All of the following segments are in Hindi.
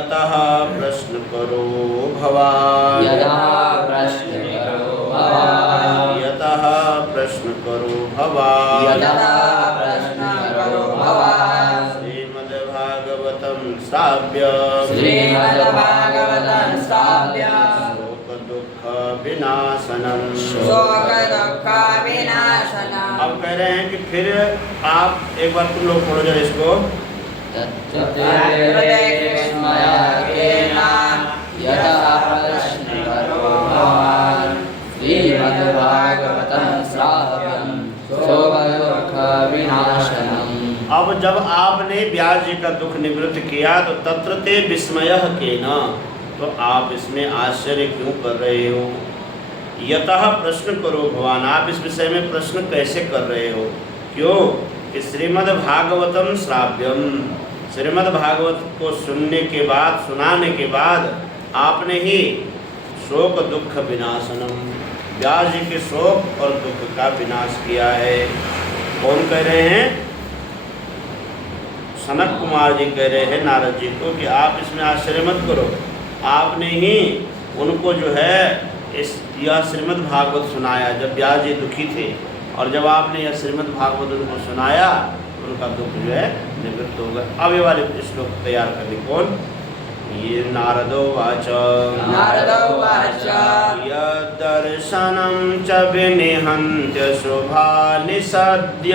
यतः प्रश्न करो भवान् यतः प्रश्न करो भवान् यतः प्रश्न करो भवान् यतः प्रश्न करो भवान् श्रीमद्भागवतं श्राव्य श्रीमद्भागवतं श्राव्य शोक दुख विनाशनम् शोक दुख विनाशनम्। अब कह रहे हैं कि फिर आप एक बार तुम लोग पढ़ो जरा इसको। यतः प्रश्न करो भवान् श्रीमद्भागवतं श्राव्यं शोक दुख विनाशनम्। अब जब आपने व्यास जी का दुख निवृत्त किया तो तत्र ते विस्मयः केन, तो आप इसमें आश्चर्य क्यों कर रहे हो। यतः प्रश्न करो भगवान, आप इस विषय में प्रश्न कैसे कर रहे हो, क्यों कि श्रीमद्भागवतम श्राव्यम, श्रीमद्भागवत को सुनने के बाद सुनाने के बाद आपने ही शोक दुख विनाशनम, व्यास जी के शोक और दुख का विनाश किया है। कौन कह रहे हैं? सनक कुमार जी कह रहे हैं नारद जी को कि आप इसमें आश्चर्य मत करो, आपने ही उनको जो है यह श्रीमद् भागवत सुनाया जब व्यास जी दुखी थे, और जब आपने यह श्रीमद् भागवत उनको सुनाया उनका दुख जो है निवृत्त हो गया। अब ये वाले श्लोक तैयार करने कौन? ये नारदो वाच यदर्शनं च विनिहन्त्य शुभानि सद्य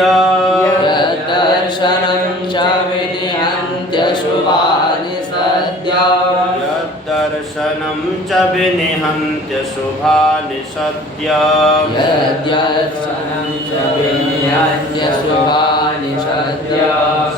यदर्शनं च विनिहन्त्य शुभानि सद्य यदर्शनं च विनिहन्त्य शुभानि सद्य यदर्शनं च विनिहन्त्य शुभानि सद्य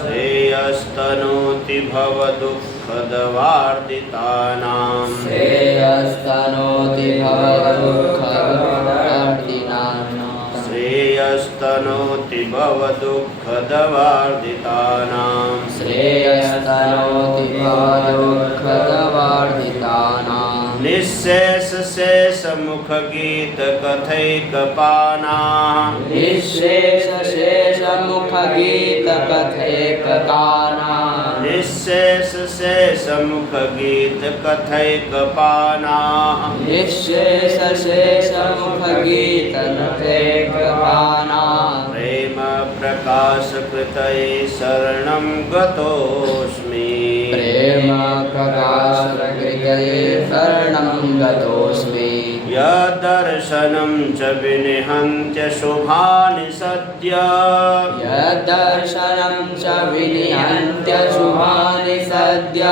श्रेयस्तनोति भवदुःखदवार्दितानां श्रेयस्तनोति भवदुःखदवार्दितानां श्रेयस्तनोति भवदुःखदवार्दितानां श्रेयस्तनोति भवदुःखदवार्दितानां निःशेष शेष मुख गीत कथैकपानाः निःशेष शेष मुख गीत कथैकपानाः निःशेष शेष मुख गीत कथैकपानाः निःशेष शेष मुख गीत कथैकपानाः प्रेम प्रकाश कृतये शरणं गतोऽस्मि प्रेम प्रकाश कृतये शरणं गतोऽस्मि यदर्शनं च विनिहन्त्य शुभानि सद्य यदर्शनं च विनिहन्त्य शुभानि सद्य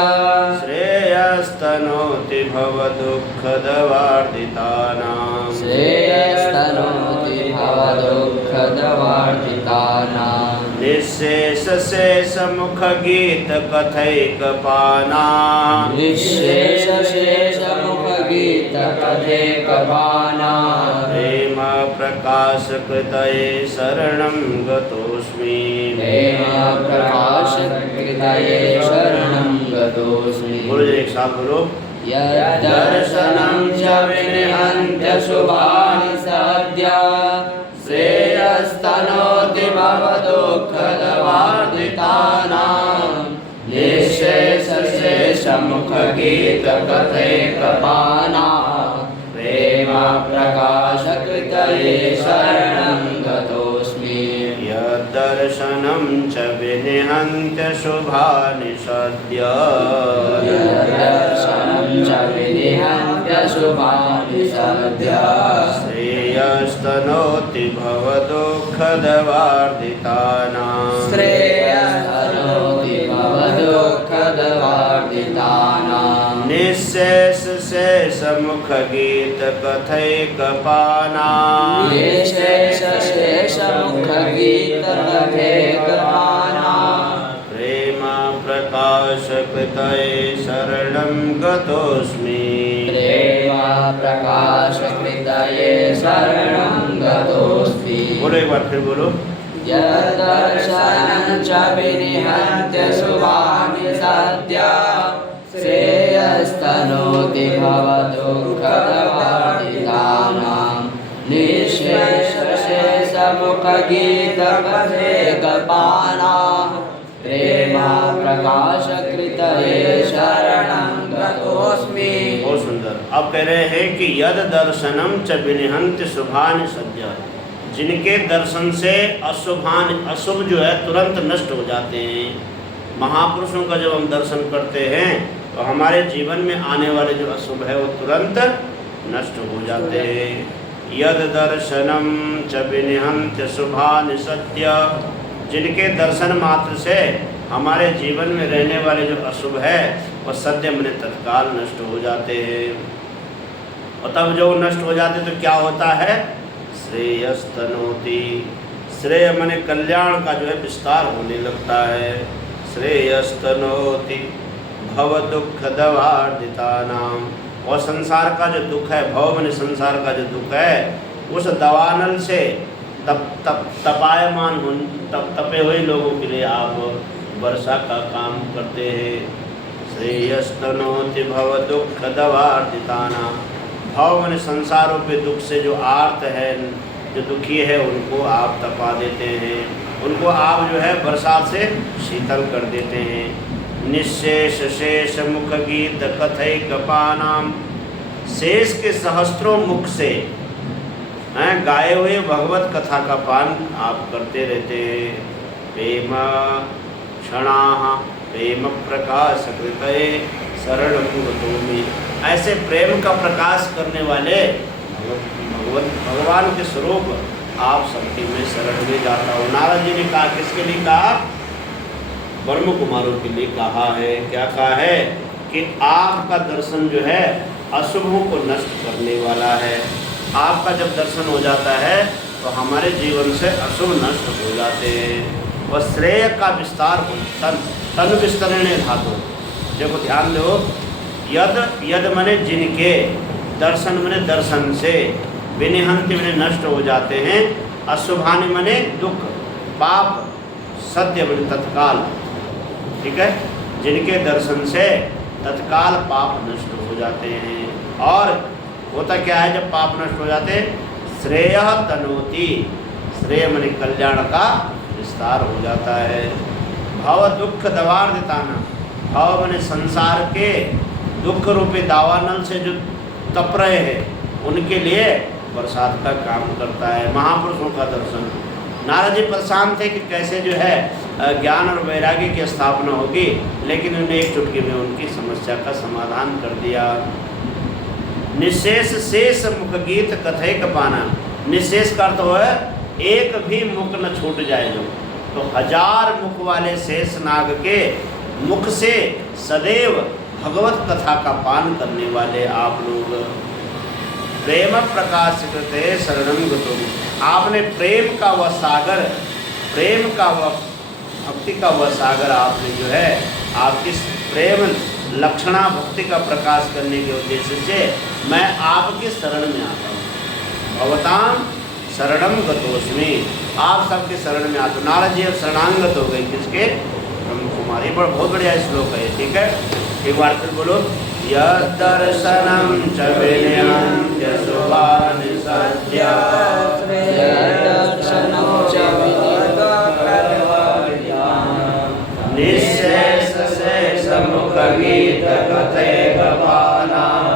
श्रेयस्तनोति भवदुःखदवार्दितानां श्रेयस्तनोति भवदुःखदवार्दितानां निःशेष शेष मुख गीत कथैकपानाः निःशेष शेष मुख गीत कथैकपानाः प्रेम प्रकाश कृतये शरणं गतोऽस्मि प्रेम प्रकाश कृतये शरणं गतोऽस्मि। बोलो एक साथ बोलो। यदर्शनं च विनिहन्त्य शुभानि सद्य श्रेयस्तनोति भवदुःखदवार्दितानां निःशेष शेष मुख गीत कथैकपानाः प्रेम प्रकाश कृतये शरणं गतोऽस्मि। यदर्शनं च विनिहन्त्य शुभानि सद्य यदर्शनं च विनिहन्त्य शुभानि सद्य श्रेयस्तनोति भवदुःखदवार्दितानां श्रेयस्तनोति भवदुःखदवार्दितानां निःशेष शेष मुख गीत कथैकपानाः निःशेष शेष मुख गीत कथैकपानाः प्रेम प्रकाश कृतये शरणं गतोऽस्मि प्रेम प्रकाश कृतये शरणं गतोऽस्मि। बोलो एक बार फिर बोलो। यदर्शनं च विनिहन्त्य शुभानि सद्य श्रेयस्तनोति भवदुःखदवार्दितानां निःशेष शेष मुख गीत कथैकपानाः प्रेम प्रकाश कृतये शरणं अब कह रहे हैं कि यद दर्शनम च विनिहन्ति शुभानि सद्य, जिनके दर्शन से अशुभ जो है तुरंत नष्ट हो जाते हैं। महापुरुषों का जब हम दर्शन करते हैं तो हमारे जीवन में आने वाले जो अशुभ है वो तुरंत नष्ट हो जाते हैं। यद दर्शनम च विनिहन्ति शुभानि सद्य, जिनके दर्शन मात्र से हमारे जीवन में रहने वाले जो अशुभ है वह सद्य मने तत्काल नष्ट हो जाते हैं। और तब जो नष्ट हो जाते तो क्या होता है? श्रेयस्तनोति, श्रेय मने कल्याण का जो है विस्तार होने लगता है। श्रेयस्तनोति भव दुख दवार्दितानाम, और संसार का जो दुख है, भव मने संसार का जो दुख है, उस दवानल से तपे हुए लोगों के लिए आप वर्षा का काम करते हैं। श्रेयस्तनोति भव दुख दवार्दितानाम, भव मने संसारों पे दुख से जो आर्त है, जो दुखी है, उनको आप तपा देते हैं, उनको आप जो है बरसात से शीतल कर देते हैं। निशेष शेष मुख गीत कथई कपानाम, शेष के सहस्त्रों मुख से गाए हुए भगवत कथा का पान आप करते रहते हैं। प्रेम क्षणाः प्रेम प्रकाश कृतये शरणं, ऐसे प्रेम का प्रकाश करने वाले भगवान के स्वरूप आप सबके में शरण में जाता हूँ। नारद जी ने कहा, किसके लिए कहा? ब्रह्म कुमारों के लिए कहा है। क्या कहा है? कि आपका दर्शन जो है अशुभों को नष्ट करने वाला है। आपका जब दर्शन हो जाता है तो हमारे जीवन से अशुभ नष्ट हो जाते हैं। वह श्रेय का विस्तार हो, तन विस्तरणे धातु, देखो ध्यान दो। यद मने जिनके, दर्शन मने दर्शन से, विनिहन्ति मने नष्ट हो जाते हैं, अशुभानि मने दुख, पाप, सद्य मने तत्काल, ठीक है, जिनके दर्शन से तत्काल पाप नष्ट हो जाते हैं। और होता क्या है जब पाप नष्ट हो जाते? श्रेय तनोति, श्रेय मने कल्याण का विस्तार हो जाता है। भव दुख दवार्दिताना, भव मने संसार के दुख रूपी दावानल से जो तप रहे हैं उनके लिए बरसात का काम करता है। महापुरुषों का दर्शन। नारद जी परेशान थे कि कैसे जो है ज्ञान और वैराग्य की स्थापना होगी, लेकिन उन्हें एक चुटकी में उनकी समस्या का समाधान कर दिया। निशेष शेष मुख गीत कथय कपाना, निशेष का अर्थ है एक भी मुख न छूट जाए जो, तो 1000 मुख वाले शेष नाग के मुख से सदैव भगवत कथा का पान करने वाले आप लोग। प्रेम प्रकाश कृते शरणं गतुम, आपने प्रेम का वह सागर, प्रेम का वह भक्ति का वह सागर आपने जो है आपकी प्रेम लक्षणा भक्ति का प्रकाश करने के उद्देश्य से मैं आपकी शरण में आता हूँ। भवतां शरणं गतोस्मि, आप सबके शरण में आता हूँ। नारद जी अब शरणांगत हो गए किसके? ब्रह्म कुमारी। पर बहुत बढ़िया श्लोक है, ठीक है, एक बार फिर बोलो। यद्दर्शनं च विनिहन्ति शुभानि सद्य, निःशेष शेष मुख गीत कथय कपानां,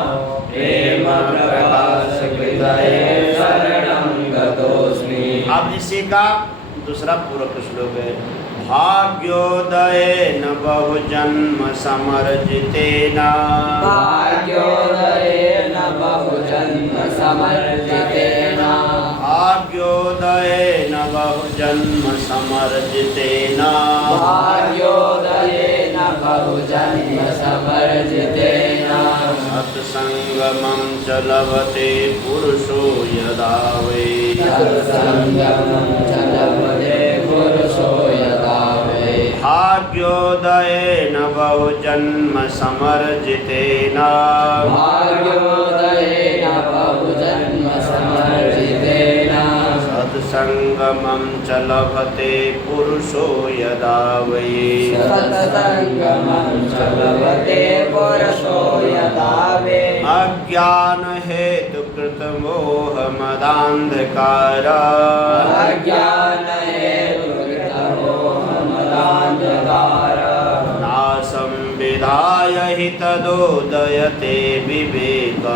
प्रेम प्रकाश कृतये शरणं गतोस्मि। अब इसी का दूसरा पूरक श्लोक है। भाग्योदयेन बहुजन्म समर्जितेन, भाग्योदयेन बहुजन्म समर्जितेन, भाग्योदयेन बहुजन्म समर्जितेन, भाग्योदयेन बहुजन्म समर्जितेन, सत्संगमं च लभते पुरुषो यदा वै, सत्संगमं च लभते पुरुषो यदा वै, भाग्योदयेन बहुजन्म समर्जितेन, भाग्योदयेन बहुजन्म समर्जितेन, सत्संगमं च लभते पुरुषो यदा वै, सत्संगमं च लभते पुरुषो यदा वै, अज्ञान हेतु कृत मोह मदान्धकार, अज्ञान हेतु कृत मोह मदान्धकार, नासं संविधाय हि तदोदयते विवेका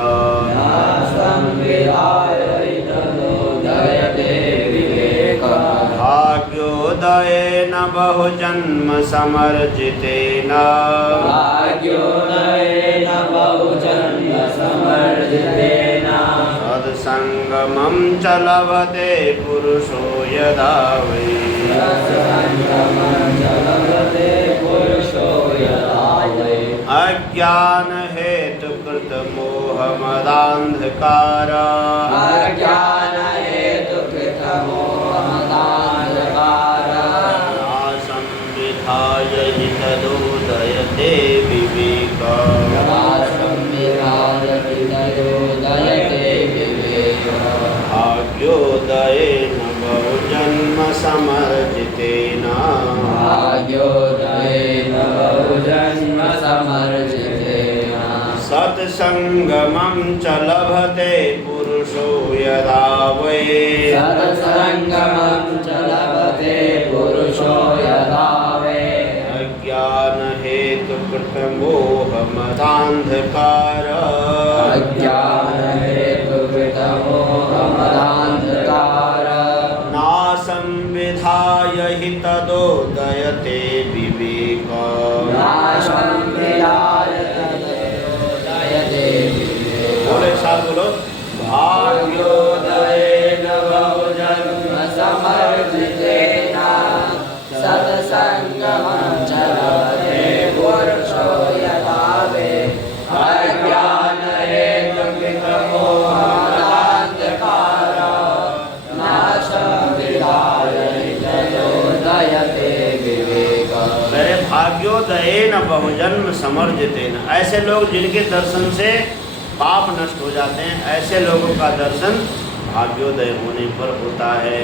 भाग्योदयेन बहुजन्म समर्जितेन सत्संगमं च लभते पुरुषो यदा वै अज्ञान हेतु कृत मोह मदांधकार नासं विधाय हि तदोदयते विवेका भाग्योदयेन बहुजन्म समर्जितेन सत्संगमं च लभते पुरुषो यदा वै अज्ञान हेतु कृत मोह मदांधकार नासं विधाय हि तदोदयते विवेका बोले साथ बोलो भाग्योदयेन बहुजन्म समर्जितेन सत्संगमं च लभते पुरुषो यदा वै अज्ञान हेतु कृत मोह मदांधकार नाशं विधाय हि तदोदयते विवेका। मेरे भाग्योदयेन बहुजन्म समर्जितेन, ऐसे लोग जिनके दर्शन से पाप नष्ट हो जाते हैं, ऐसे लोगों का दर्शन भाग्योदय होने पर होता है।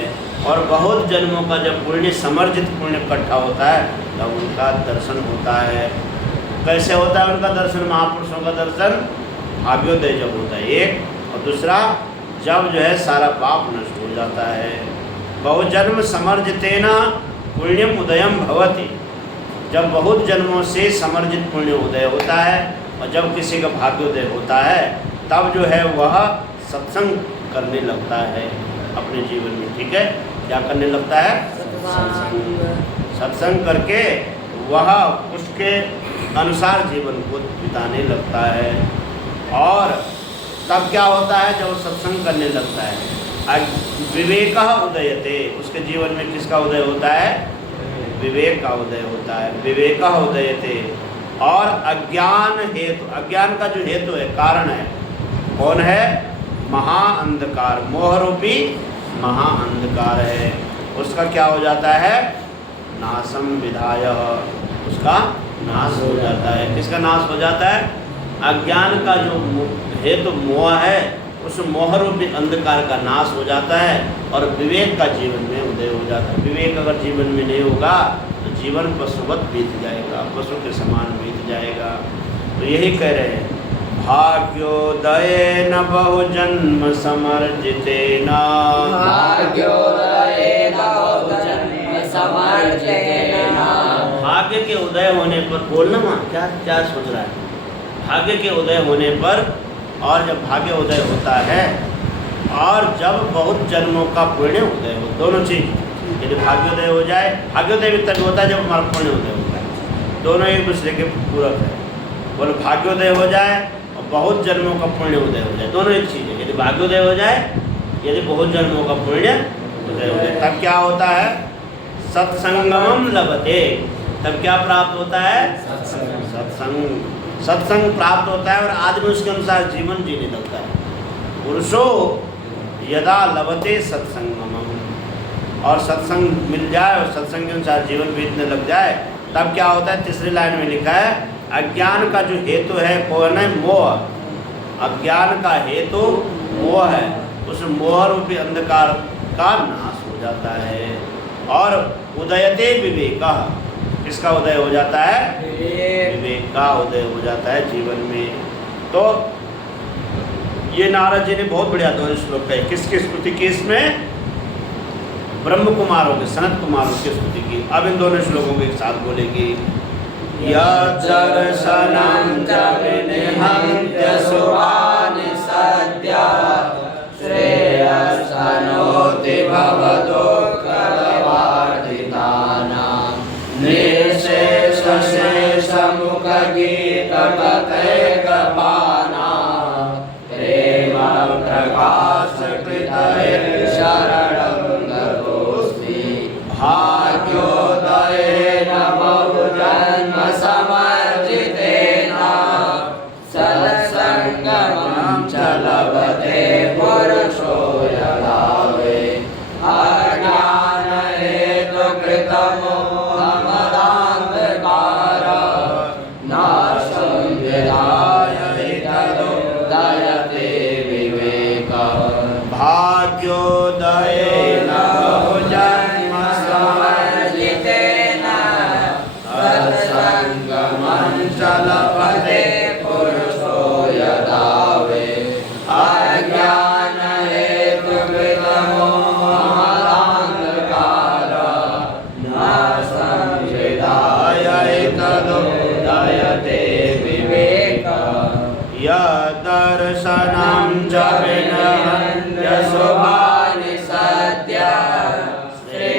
और बहुत जन्मों का जब पुण्य समर्जित पुण्य इकट्ठा होता है तब उनका दर्शन होता है। कैसे होता है उनका दर्शन? महापुरुषों का दर्शन भाग्योदय जब होता है एक, और दूसरा जब जो है सारा पाप नष्ट हो जाता है। बहुजन्म समर्जितेन पुण्यम उदयम भवति, जब बहुत जन्मों से समर्जित पुण्य उदय होता है और जब किसी का भाग्योदय होता है तब जो है वह सत्संग करने लगता है अपने जीवन में। ठीक है, क्या करने लगता है? सत्संग करके वह उसके अनुसार जीवन को बिताने लगता है। और तब क्या होता है? जब वो सत्संग करने लगता है विवेक उदयते, उसके जीवन में किसका उदय होता है? विवेक का उदय होता है। विवेक उदयते। और अज्ञान हेतु, अज्ञान का जो हेतु है, कारण है, कौन है? महाअंधकार, मोहरूपी महाअंधकार है, उसका क्या हो जाता है? नाशम विधाय, उसका नाश हो जाता है। किसका नाश हो जाता है? अज्ञान का जो हेतु मोह है, उस मोहरूपी अंधकार का नाश हो जाता है और विवेक का जीवन में उदय हो जाता है। विवेक अगर जीवन में नहीं होगा तो जीवन पशुवत बीत जाएगा, पशु के समान बीत जाएगा। तो यही कह रहे हैं, भाग्योदयेन बहुजन्म समर्जितेन भाग्य के उदय होने पर, बोलना माँ क्या क्या सोच रहा है? भाग्य के उदय होने पर, और जब भाग्य उदय होता है और जब बहुत जन्मों का पुण्य उदय हो, दोनों चीज, यदि भाग्योदय हो जाए, भाग्योदय भी तभी होता है जब हमारा पुण्य उदय होता है, दोनों एक दूसरे के पूरक है। बोलो भाग्योदय हो जाए और बहुत जन्मों का पुण्य उदय हो जाए, दोनों एक चीज़ है। यदि भाग्योदय हो जाए, यदि बहुत जन्मों का पुण्य उदय हो जाए, तब क्या होता है? सत्संगमम लभते, तब क्या प्राप्त होता है? सत्संग प्राप्त होता है और आदमी उसके अनुसार जीवन जीने लगता है। पुरुषो यदा लभते सत्संगमम, और सत्संग मिल जाए और सत्संग के अनुसार जीवन बीतने लग जाए, तब क्या होता है? तीसरी लाइन में लिखा है, अज्ञान का जो हेतु है कौन है? मोह। अज्ञान का हेतु मोह है, उस मोह रूपी अंधकार का नाश हो जाता है। और उदयते विवेक, किसका उदय हो जाता है? विवेक का उदय हो जाता है जीवन में। तो ये नारद जी ने बहुत बढ़िया दोनों श्लोक कहे। किसकी स्तुति की? इसमें ब्रह्म कुमारों के, सनत कुमारों की स्तुति की। अब इन दोनों श्लोकों के साथ बोलेगी। यद्दर्शनं च विनिहन्त्यशुभानि सद्यः श्रेयस्तनोति भवदुःखवर्धितानां निःशेषशेषमुखगीतकथैकपानां प्रेमप्रकाशकृतये शरणं गतोऽस्मि भाग्योदयेन बहुजन्मसमर्जितेन सत्सङ्गमं च लभते पुरुषो यदावे अज्ञानहेतुकृतमोहमदान्धकार नाशं विधाय तदुदयते विवेकः भाग्योदयेन बहुजन्मसमर्जितेन सत्सङ्गमं च लभते पुरुषो यदावे अज्ञानहेतुकृतमोहमदान्धकार नाशं विधाय तदुदयते विवेकः यद्दर्शनं च विनिहन्त्यशुभानि